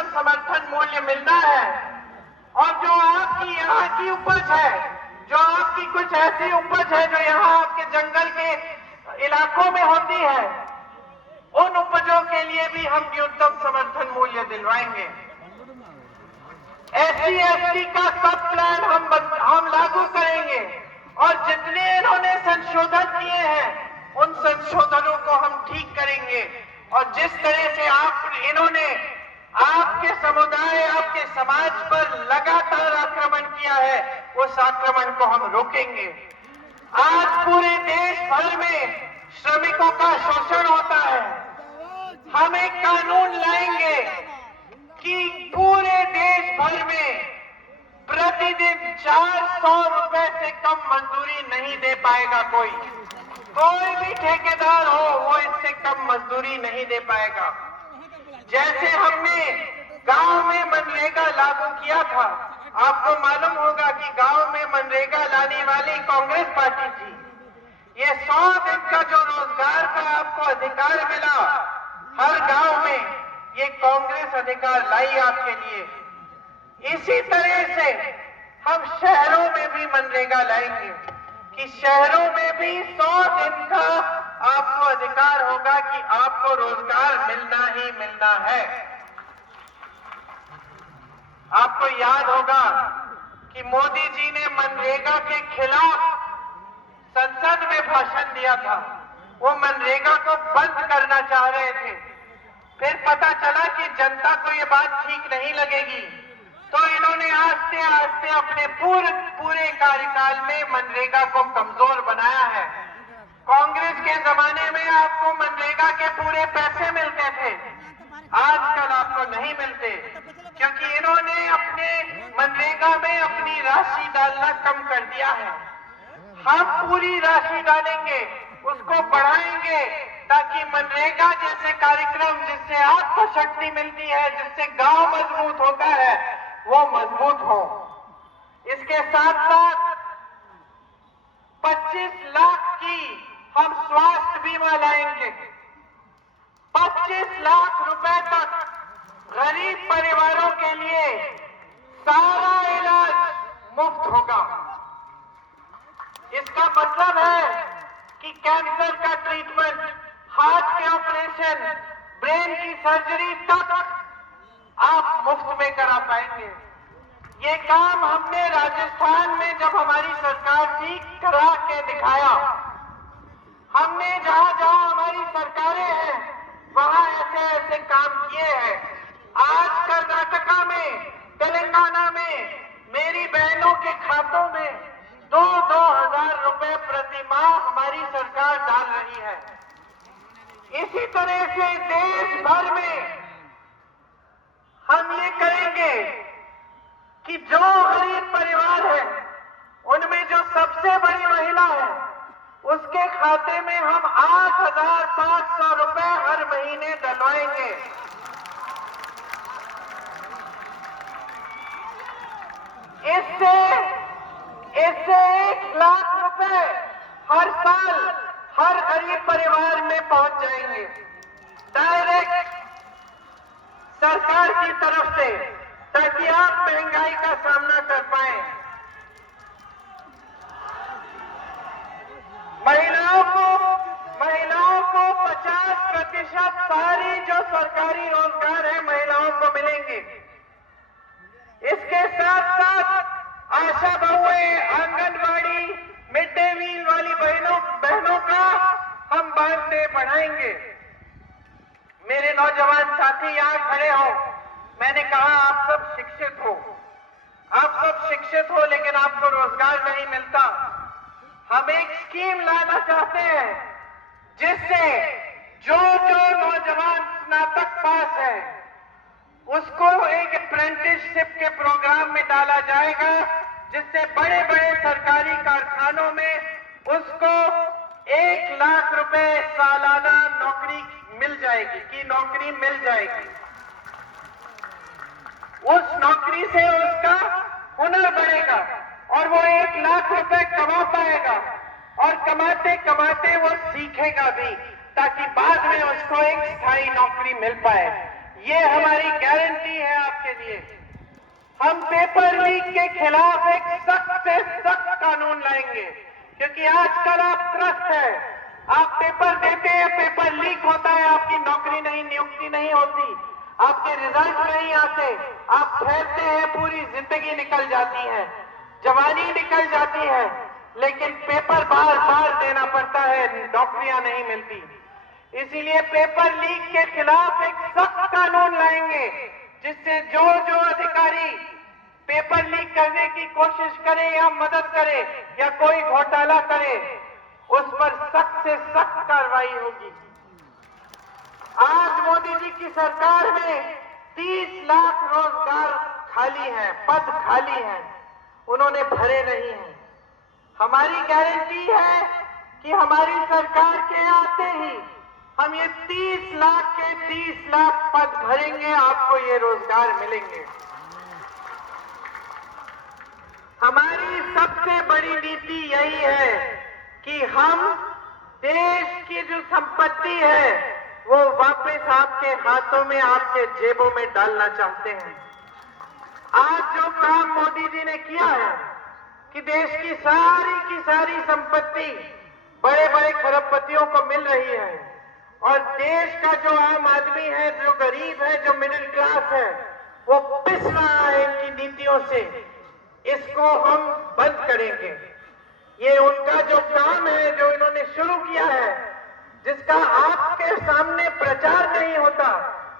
न्यूनतम समर्थन मूल्य मिलना है और जो आपकी यहाँ की उपज है, जो आपकी कुछ ऐसी उपज है जो यहाँ आपके जंगल के इलाकों में होती है, उन उपजों के लिए भी हम न्यूनतम समर्थन मूल्य दिलवाएंगे। SC/ST का सब प्लान हम लागू करेंगे और जितने इन्होंने संशोधन किए हैं उन संशोधनों को हम ठीक करेंगे और जिस तरह से इन्होंने आपके समुदाय, आपके समाज पर लगातार आक्रमण किया है, उस आक्रमण को हम रोकेंगे। आज पूरे देश भर में श्रमिकों का शोषण होता है। हम एक कानून लाएंगे कि पूरे देश भर में प्रतिदिन 400 रुपए से कम मजदूरी नहीं दे पाएगा कोई भी ठेकेदार हो, वो इससे कम मजदूरी नहीं दे पाएगा। जैसे हमने गांव में मनरेगा लागू किया था, आपको मालूम होगा कि गांव में मनरेगा लाने वाली कांग्रेस पार्टी थी। ये 100 दिन का जो रोजगार का आपको अधिकार मिला हर गांव में, ये कांग्रेस अधिकार लाई आपके लिए। इसी तरह से हम शहरों में भी मनरेगा लाएंगे कि शहरों में भी 100 दिन का आपको अधिकार होगा कि आपको रोजगार मिलना ही मिलना है। आपको याद होगा कि मोदी जी ने मनरेगा के खिलाफ संसद में भाषण दिया था। वो मनरेगा को बंद करना चाह रहे थे। फिर पता चला कि जनता को ये बात ठीक नहीं लगेगी, तो इन्होंने आस्ते आस्ते अपने पूरे कार्यकाल में मनरेगा को कमजोर बनाया है। कांग्रेस के जमाने में आपको मनरेगा के पूरे पैसे मिलते थे, आजकल आपको नहीं मिलते, क्योंकि इन्होंने अपने मनरेगा में अपनी राशि डालना कम कर दिया है। हम पूरी राशि डालेंगे, उसको बढ़ाएंगे, ताकि मनरेगा जैसे कार्यक्रम जिससे आपको शक्ति मिलती है, जिससे गांव मजबूत होता है, वो मजबूत हो। इसके साथ साथ 25 लाख की हम स्वास्थ्य बीमा लाएंगे। 25 लाख रुपए तक गरीब परिवारों के लिए सारा इलाज मुफ्त होगा। इसका मतलब है कि कैंसर का ट्रीटमेंट, हार्ट के ऑपरेशन, ब्रेन की सर्जरी तक आप मुफ्त में करा पाएंगे। ये काम हमने राजस्थान में जब हमारी सरकार थी करा के दिखाया। हमने जहां जहां हमारी सरकारें हैं वहां ऐसे ऐसे काम किए हैं। आज कर्नाटका में, तेलंगाना में मेरी बहनों के खातों में 2-2 हजार रुपए प्रति माह हमारी सरकार डाल रही है। इसी तरह से देश भर में हम ये करेंगे कि जो गरीब परिवार है उनमें जो सबसे बड़ी महिला है उसके खाते में हम 8,500 रुपए हर महीने डलवाएंगे। इससे 1 लाख रुपए हर साल हर गरीब परिवार में पहुंच जाएंगे डायरेक्ट सरकार की तरफ से, ताकि आप महंगाई का सामना कर पाएं। महिलाओं को 50% सारी जो सरकारी रोजगार है महिलाओं को मिलेंगे। इसके साथ साथ आशा बहुएं, आंगनवाड़ी, मिड डे मील वाली बहनों का हम मानदेय बढ़ाएंगे। मेरे नौजवान साथी यहां खड़े हो, मैंने कहा आप सब शिक्षित हो लेकिन आपको रोजगार नहीं मिलता। हम एक स्कीम लाना चाहते हैं जिससे जो नौजवान स्नातक पास है उसको एक अप्रेंटिसशिप के प्रोग्राम में डाला जाएगा, जिससे बड़े बड़े सरकारी कारखानों में उसको 1 लाख रुपए सालाना नौकरी मिल जाएगी। उस नौकरी से उसका हुनर बढ़ेगा और वो 1 लाख रुपए कमा पाएगा और कमाते कमाते वो सीखेगा भी, ताकि बाद में उसको एक स्थायी नौकरी मिल पाए। ये हमारी गारंटी है आपके लिए। हम पेपर लीक के खिलाफ एक सख्त से सख्त कानून लाएंगे, क्योंकि आजकल आप त्रस्त है, आप पेपर देते हैं, पेपर लीक होता है, आपकी नौकरी नहीं, नियुक्ति नहीं होती, आपके रिजल्ट नहीं आते, आप ठहरते हैं, पूरी जिंदगी निकल जाती है, जवानी निकल जाती है, लेकिन पेपर बार बार देना पड़ता है, नौकरियां नहीं मिलती। इसीलिए पेपर लीक के खिलाफ एक सख्त कानून लाएंगे, जिससे जो जो अधिकारी पेपर लीक करने की कोशिश करे या मदद करे या कोई घोटाला करे, उस पर सख्त से सख्त कार्रवाई होगी। आज मोदी जी की सरकार में 30 लाख रोजगार खाली हैं, पद खाली हैं, उन्होंने भरे नहीं हैं। हमारी गारंटी है कि हमारी सरकार के आते ही हम ये 30 लाख के 30 लाख पद भरेंगे, आपको ये रोजगार मिलेंगे। हमारी सबसे बड़ी नीति यही है कि हम देश की जो संपत्ति है वो वापस आपके हाथों में, आपके जेबों में डालना चाहते हैं। आज जो काम मोदी जी ने किया है कि देश की सारी संपत्ति बड़े बड़े खरबपतियों को मिल रही है, और देश का जो आम आदमी है, जो गरीब है, जो मिडिल क्लास है, वो पिस रहा है इनकी नीतियों से। इसको हम बंद करेंगे। ये उनका जो काम है, जो इन्होंने शुरू किया है, जिसका आपके सामने प्रचार नहीं होता,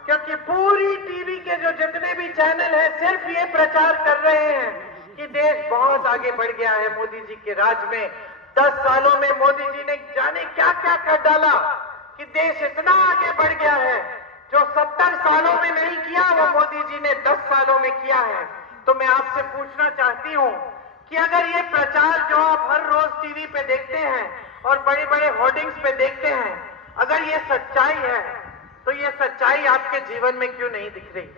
क्योंकि पूरी टीवी के जो जितने भी चैनल हैं सिर्फ ये प्रचार कर रहे हैं कि देश बहुत आगे बढ़ गया है मोदी जी के राज में। 10 सालों में मोदी जी ने जाने क्या क्या कर डाला कि देश इतना आगे बढ़ गया है। जो 70 सालों में नहीं किया वो मोदी जी ने 10 सालों में किया है। तो मैं आपसे पूछना चाहती हूं कि अगर ये प्रचार जो आप हर रोज टीवी पे देखते हैं और बड़े बड़े होर्डिंग्स पे देखते हैं, अगर ये सच्चाई है तो ये सच्चाई आपके जीवन में क्यों नहीं दिख रही?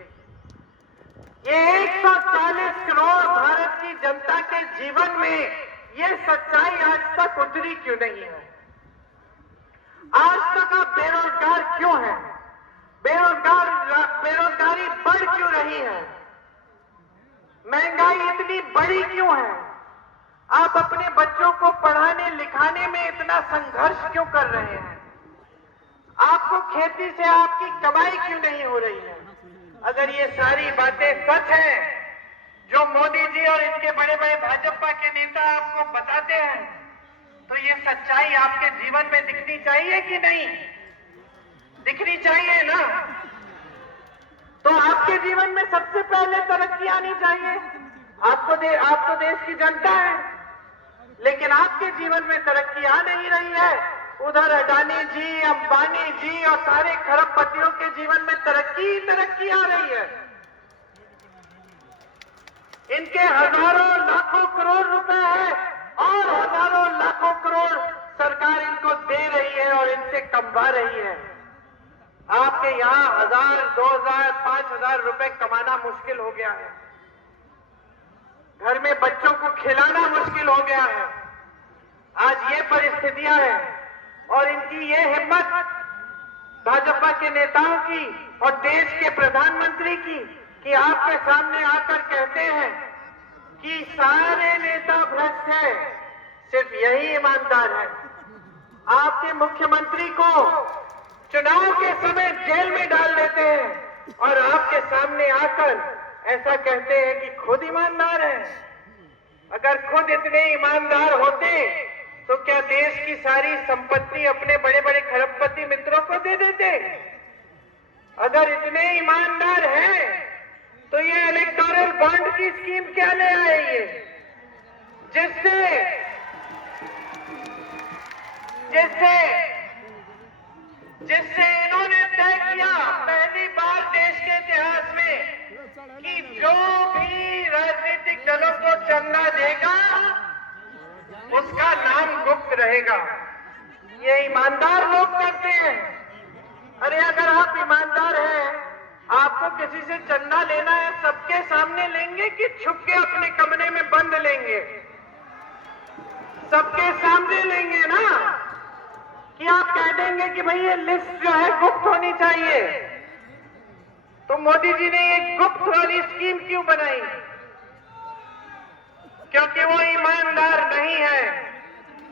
ये 140 करोड़ भारत की जनता के जीवन में ये सच्चाई आज तक उतरी क्यों नहीं है? आज तक आप बेरोजगार क्यों हैं? बेरोजगारी बढ़ क्यों रही है? महंगाई इतनी बड़ी क्यों है? आप अपने बच्चों को पढ़ाने लिखाने में इतना संघर्ष क्यों कर रहे हैं? आपको खेती से आपकी कमाई क्यों नहीं हो रही है? अगर ये सारी बातें सच हैं, जो मोदी जी और इनके बड़े बड़े भाजपा के नेता आपको बताते हैं, तो ये सच्चाई आपके जीवन में दिखनी चाहिए कि नहीं? दिखनी चाहिए ना? तो आपके जीवन में सबसे पहले तरक्की आनी चाहिए। आप तो देश की जनता है, लेकिन आपके जीवन में तरक्की आ नहीं रही है। उधर अडानी जी, अंबानी जी और सारे खरबपतियों के जीवन में तरक्की आ रही है। इनके हजारों लाखों करोड़ रुपए है और हजारों लाखों करोड़ सरकार इनको दे रही है और इनसे कमवा रही है। आपके यहां 1000, 2000, 5000 रुपए कमाना मुश्किल हो गया है। घर में बच्चों को खिलाना मुश्किल हो गया है। आज ये परिस्थितियां हैं और इनकी ये हिम्मत भाजपा के नेताओं की और देश के प्रधानमंत्री की कि आपके सामने आकर कहते हैं कि सारे नेता भ्रष्ट हैं, सिर्फ यही ईमानदार है। आपके मुख्यमंत्री को चुनाव के समय जेल में डाल देते हैं और आपके सामने आकर ऐसा कहते हैं कि खुद ईमानदार है। अगर खुद इतने ईमानदार होते तो क्या देश की सारी संपत्ति अपने बड़े बड़े खरबपति मित्रों को दे देते? अगर इतने ईमानदार हैं तो ये इलेक्टोरल बॉन्ड की स्कीम क्या ले आए ये, जिससे इन्होंने तय किया पहली बार देश के इतिहास में कि जो भी राजनीतिक दलों को चंदा देगा उसका नाम गुप्त रहेगा। ये ईमानदार लोग करते हैं। अरे अगर आप ईमानदार हैं, आपको किसी से चंदा लेना है, सबके सामने लेंगे कि छुप के अपने कमरे में बंद लेंगे? सबके सामने लेंगे ना, कि आप कह देंगे कि भाई ये लिस्ट जो है गुप्त होनी चाहिए। तो मोदी जी ने एक गुप्त वाली स्कीम क्यों बनाई? क्योंकि वो ईमानदार नहीं है।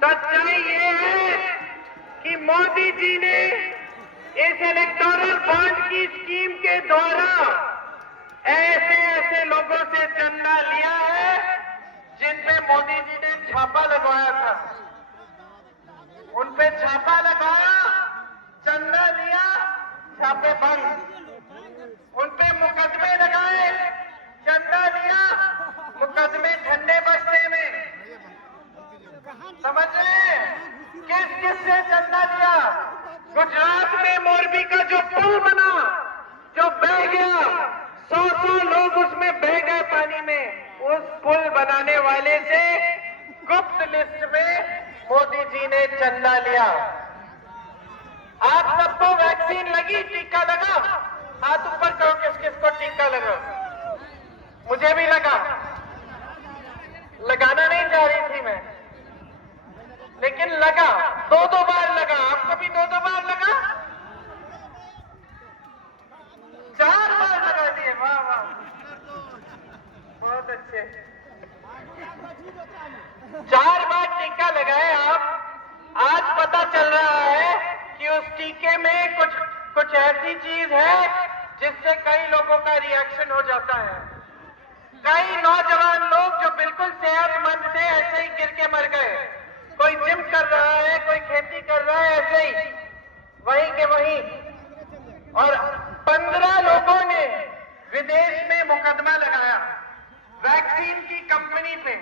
सच्चाई ये है कि मोदी जी ने इस इलेक्टोरल बॉन्ड की स्कीम के द्वारा ऐसे ऐसे लोगों से चंदा लिया है जिन पे मोदी जी ने छापा लगवाया था। उन पे छापा लगाया, चंदा लिया, छापे बंद। उन पे मुकदमे लगाए, चंदा लिया, मुकदमे ठंडे बस्ते में। समझ रहे? किस किस से चंदा लिया? गुजरात में मोरबी का जो पुल बना, जो बह गया, 100 लोग उसमें बह गए पानी में, उस पुल बनाने वाले से गुप्त लिस्ट में मोदी जी ने चंदा लिया। आप सबको वैक्सीन लगी, टीका लगा? हाथ ऊपर करो किस किस को टीका लगा। मुझे भी लगा, लगाना नहीं चाह रही थी मैं, लेकिन लगा। 2 बार लगा। आपको भी 2 बार लगा? 4 बार लगा दिए। वाह वाह, बहुत अच्छे। 4 बार टीका लगाए आप। आज पता चल रहा है कि उस टीके में कुछ ऐसी चीज है जिससे कई लोगों का रिएक्शन हो जाता है। कई नौजवान लोग जो बिल्कुल सेहतमंद थे ऐसे ही गिर के मर गए। कोई जिम कर रहा है, कोई खेती कर रहा है, ऐसे ही वहीं के वहीं। और 15 लोगों ने विदेश में मुकदमा लगाया वैक्सीन की कंपनी पे।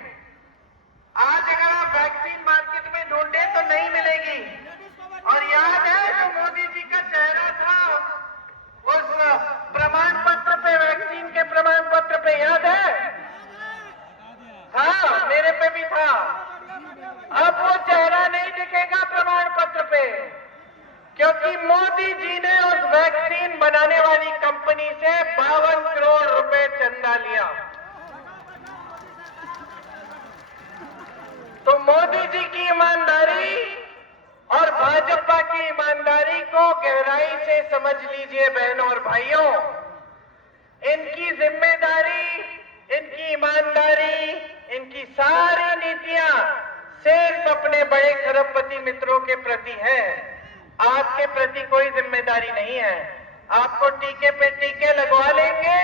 आज अगर आप वैक्सीन मार्केट में ढूंढे तो नहीं मिलेगी। और याद है जो मोदी जी का चेहरा था उस प्रमाण पत्र पे, वैक्सीन के प्रमाण पत्र पे, याद है? हाँ, मेरे पे भी था। अब वो चेहरा नहीं दिखेगा प्रमाण पत्र पे, क्योंकि मोदी जी ने उस वैक्सीन बनाने वाली कंपनी से 52 करोड़ रुपए चंदा लिया। तो मोदी जी की ईमानदारी और भाजपा की ईमानदारी को गहराई से समझ लीजिए बहनों और भाइयों। इनकी जिम्मेदारी, इनकी ईमानदारी, इनकी सारी नीतियां सिर्फ अपने बड़े खरबपति मित्रों के प्रति है। आपके प्रति कोई जिम्मेदारी नहीं है। आपको टीके पे टीके लगवा लेंगे,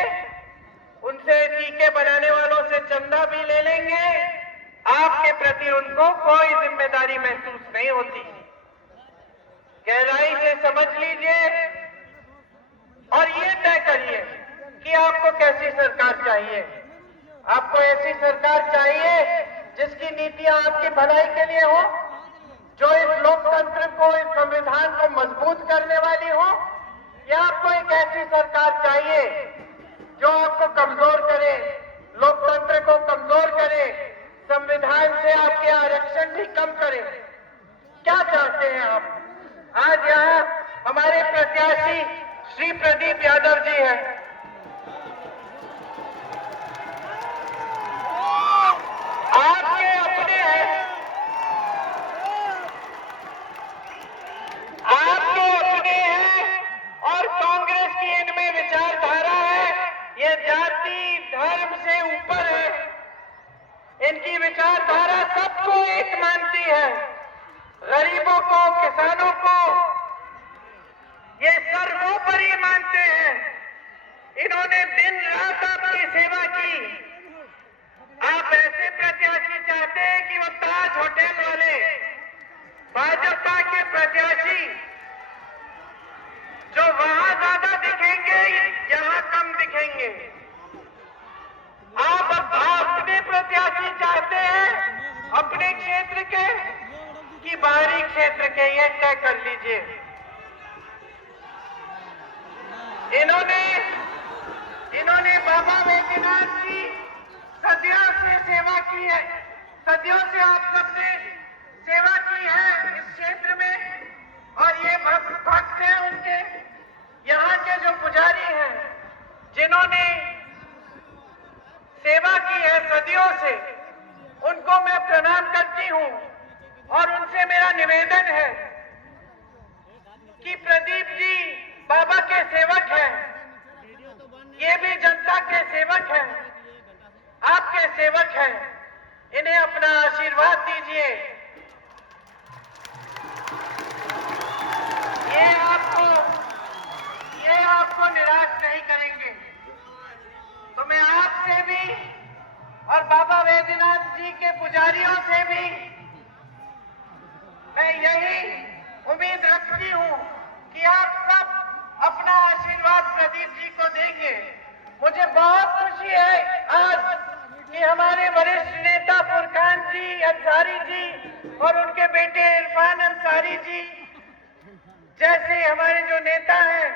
उनसे टीके बनाने वालों से चंदा भी ले लेंगे, आपके प्रति उनको कोई जिम्मेदारी महसूस नहीं होती। गहराई से समझ लीजिए और ये तय करिए कि आपको कैसी सरकार चाहिए। आपको ऐसी सरकार चाहिए जिसकी नीतियां आपकी भलाई के लिए हो, जो इस लोकतंत्र को, इस संविधान को मजबूत करने वाली हो, या आपको एक ऐसी सरकार चाहिए जो आपको कमजोर करे, लोकतंत्र को कमजोर करे, संविधान से आपके आरक्षण भी कम करे? क्या चाहते हैं आप? आज यहाँ हमारे प्रत्याशी श्री प्रदीप यादव जी हैं। आपके अपने हैं, आपके अपने हैं, और कांग्रेस की इनमें विचारधारा है, ये जाति धर्म से ऊपर है। इनकी विचारधारा सबको एक मानती है, गरीबों को, किसानों को ये सर्वोपरि मानते हैं। इन्होंने दिन रात आपकी सेवा की। आप ऐसे प्रत्याशी चाहते हैं कि वो ताज होटल वाले, भाजपा के प्रत्याशी जो वहां ज्यादा दिखेंगे, यहां कम दिखेंगे। आप अपने प्रत्याशी चाहते हैं अपने क्षेत्र के कि बाहरी क्षेत्र के, ये तय कर लीजिए। इन्होंने बाबा बैद्यनाथ की सदियों से सेवा की है, सदियों से आप सबने सेवा की है इस क्षेत्र में, और ये भक्त हैं उनके। यहाँ के जो पुजारी हैं जिन्होंने सेवा की है सदियों से, उनको मैं प्रणाम करती हूँ। और उनसे मेरा निवेदन है कि प्रदीप जी बाबा के सेवक हैं, हैं, इन्हें अपना आशीर्वाद दीजिए। ये आपको निराश नहीं करेंगे। तो मैं आपसे भी और बाबा वैद्यनाथ जी के पुजारियों से भी मैं यही उम्मीद रखती हूं कि आप सब अपना आशीर्वाद प्रदीप जी को देंगे। मुझे बहुत खुशी है आज कि हमारे वरिष्ठ नेता फुरकान जी अंसारी जी और उनके बेटे इरफान अंसारी जी जैसे हमारे जो नेता हैं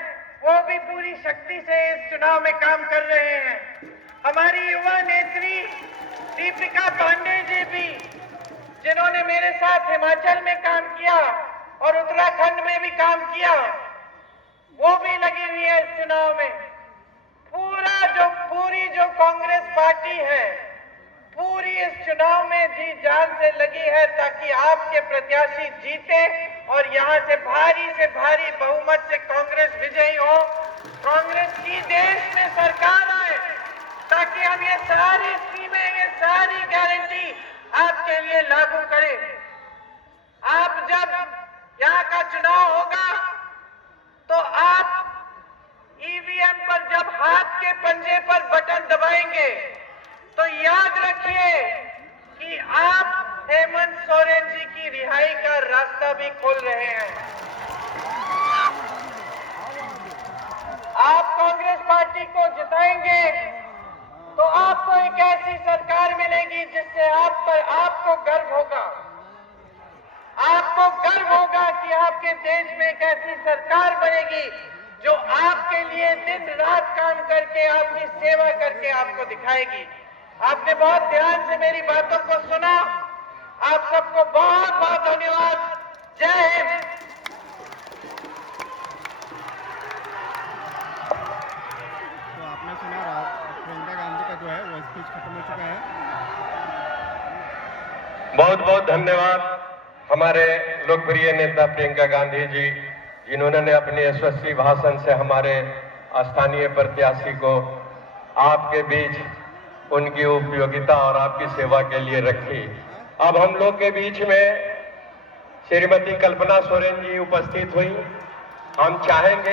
वो भी पूरी शक्ति से इस चुनाव में काम कर रहे हैं। हमारी युवा नेत्री दीपिका पांडे जी भी, जिन्होंने मेरे साथ हिमाचल में काम किया और उत्तराखंड में भी काम किया, वो भी लगी हुई है इस चुनाव में। पूरी जो कांग्रेस पार्टी है पूरी इस चुनाव में जी जान से लगी है ताकि आपके प्रत्याशी जीते और यहां से भारी बहुमत से कांग्रेस विजयी हो, कांग्रेस की देश में सरकार आए ताकि हम ये सारी स्कीमें, ये सारी गारंटी आपके लिए लागू करें। आप जब यहाँ का चुनाव होगा तो आप ईवीएम पर जब हाथ के पंजे पर बटन दबाएंगे तो याद रखिए कि आप हेमंत सोरेन जी की रिहाई का रास्ता भी खोल रहे हैं। आप कांग्रेस पार्टी को जिताएंगे तो आपको एक ऐसी सरकार मिलेगी जिससे आप पर आपको गर्व होगा। आपको गर्व होगा कि आपके देश में एक ऐसी सरकार बनेगी जो आपके लिए दिन रात काम करके आपकी सेवा करके आपको दिखाएगी। आपने बहुत ध्यान से मेरी बातों को सुना। आप सबको बहुत बहुत धन्यवाद। जय हिंद। तो आपने सुना प्रियंका गांधी का जो है वो स्पीच खत्म हो चुका है। बहुत बहुत धन्यवाद हमारे लोकप्रिय नेता प्रियंका गांधी जी, जिन्होंने अपने यशस्वी भाषण से हमारे स्थानीय प्रत्याशी को आपके बीच उनकी उपयोगिता और आपकी सेवा के लिए रखी। अब हम लोग के बीच में श्रीमती कल्पना सोरेन जी उपस्थित हुई। हम चाहेंगे